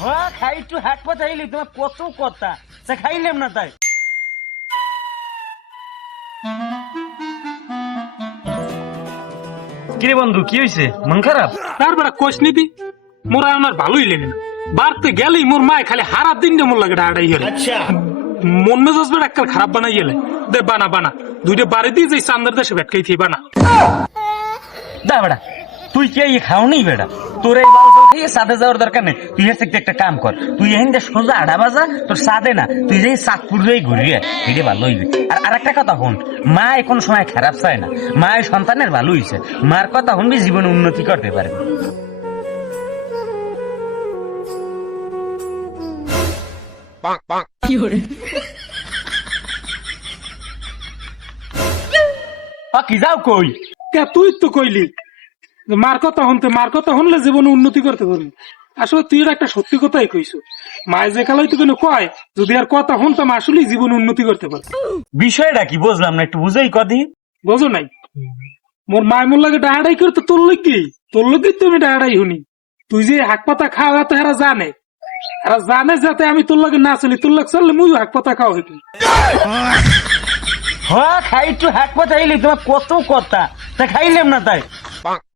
হ্যাঁ খাই একটু হাট পাতাইলি তোমার কত কথা সে খাইলাম না তাই কিরে বন্ধু কি হয়েছে মন খারাপ তারপরে কোষ নিবি মোরা আমার ভালোই লেগে না বাড়তে গেলেই মোর মায় খালি হারা দিন মোর লাগে ডাড়াই গেলে মন মেজাজ বেড়া একটা খারাপ বানাই গেলে দে বানা বানা দুইটা বাড়ি দিয়ে যাই চান্দার দেশে ভেটকাই থি বানা দা বেড়া তুই কে খাওনি বেড়া তোর এই বাল খেয়ে সাদে যাওয়ার দরকার নেই তুই এসে একটা কাম কর তুই এখান থেকে সোজা আড়া বাজা তোর সাদে না তুই যে চাঁদপুর যাই ঘুরি এটা ভালো হইবে আর একটা কথা শুন মা এখন সময় খারাপ চায় না মা সন্তানের ভালো হয়েছে মার কথা শুনবি জীবনে উন্নতি করতে পারবে কি যাও কই তুই তো কইলি মার কথা শুনলে জীবনে উন্নতি করতে পারবি আসলে তুই একটা সত্যি কথাই কইছো মায় যে কালাই তো কেন কয় যদি আর কথা শুনতাম আসলেই জীবনে উন্নতি করতে পারতাম বিষয়টা কি বুঝলাম না একটু বুঝাই কদি বোঝো নাই মোর মায় মোর লাগে ডাহাড়াই করতে তোর লোক তুমি ডাহাড়াই শুনি তুই যে হাক পাতা খাওয়া তো এরা জানে যাতে আমি তোর লাগে না চলি তোর লাগ চললে মুই হাক পাতা খাওয়া হইতি হ্যাঁ খাই একটু হাট পাতাইলি তোমার কত কথা তা খাইলাম না তাই